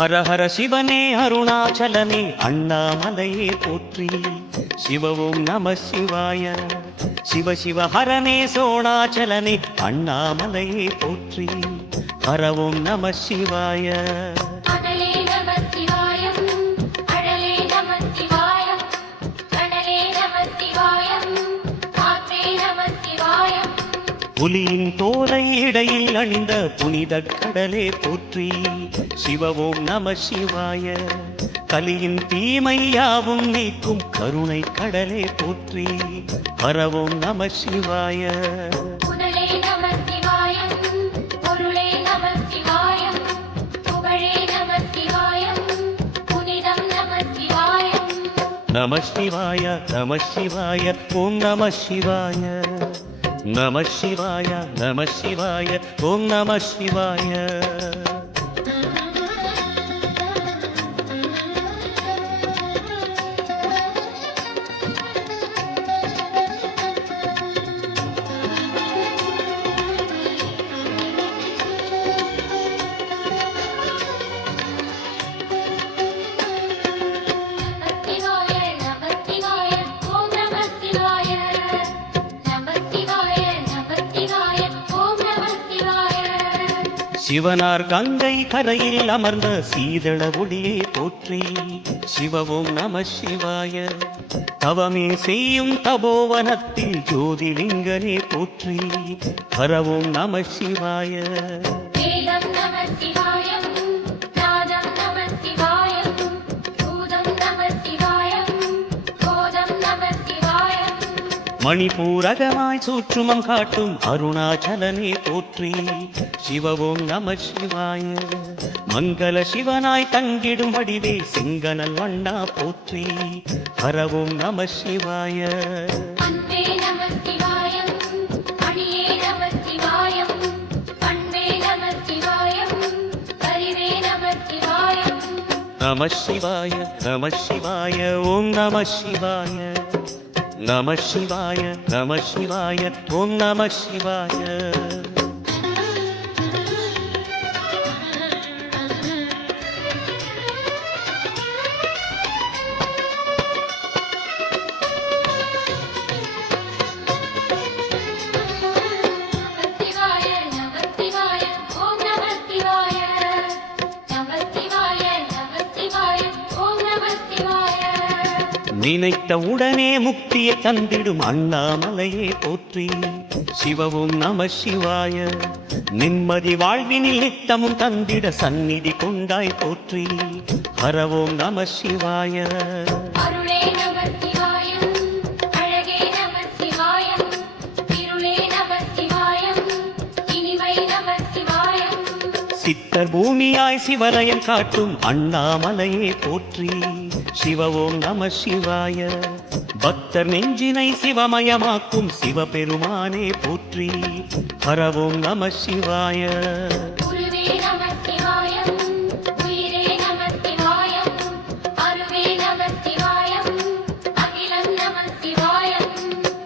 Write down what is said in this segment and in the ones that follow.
ஹர ஹர சிவனே அருணாச்சலனே அண்ணாமலையே போற்றி. சிவவும் நம சிவாய. சிவ சிவ ஹரனே சோணாச்சலனே அண்ணாமலையே போற்றி. ஹரவும் நம சிவாய. புலியின் தோலை இடையில் அணிந்த புனித கடலே போற்றி. சிவவோம் நம சிவாய. கலியின் தீமையாவும் நீக்கும் கருணை கடலே போற்றி. ஹரவோம் நம சிவாய. நம சிவாய நம சிவாய ஓம் நம சிவாய. நம சிவாய நம சிவாய ஓம் நம சிவாய. சிவனார் கங்கை கரையில் அமர்ந்த சீதள ஒளியே போற்றி. சிவவோம் நம சிவாய. தவமே செய்யும் தபோவனத்தில் ஜோதிலிங்கனே போற்றி. ஹரவோம் நம சிவாய. மணிபூரகமாய் சூற்றுமம் காட்டும் அருணாச்சலனே போற்றி. சிவவோம் நம சிவாய. மங்கள சிவனாய் தங்கிடும் வடிவே செங்கனல் வண்ணா போற்றி. ஹரவோம் நம சிவாய. நம சிவாய நம சிவாய ஓம் நம சிவாய. நம சிவாய நம சிவாய ஓம் நம சிவாய. நினைத்த உடனே முக்தியை தந்திடும் அண்ணாமலையே போற்றி. சிவவும் நம சிவாய. நிம்மதி வாழ்வினில் நித்தமும் தந்திட சந்நிதி கொண்டாய் போற்றி. ஹரவோம் நம சிவாய. சித்தர் பூமியாய் சிவலயம் காட்டும் அண்ணாமலையே போற்றி. சிவவோம் நம சிவாய. பக்தர் நெஞ்சினை சிவமயமாக்கும் சிவபெருமானே போற்றி. ஹரவோம் நம சிவாய.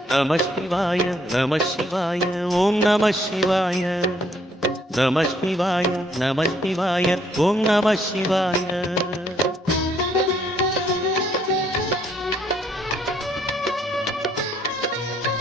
நம சிவாய நம சிவாய ஓம் நம சிவாய. நம சிவாய நம சிவாய ஓம் நம சிவாய.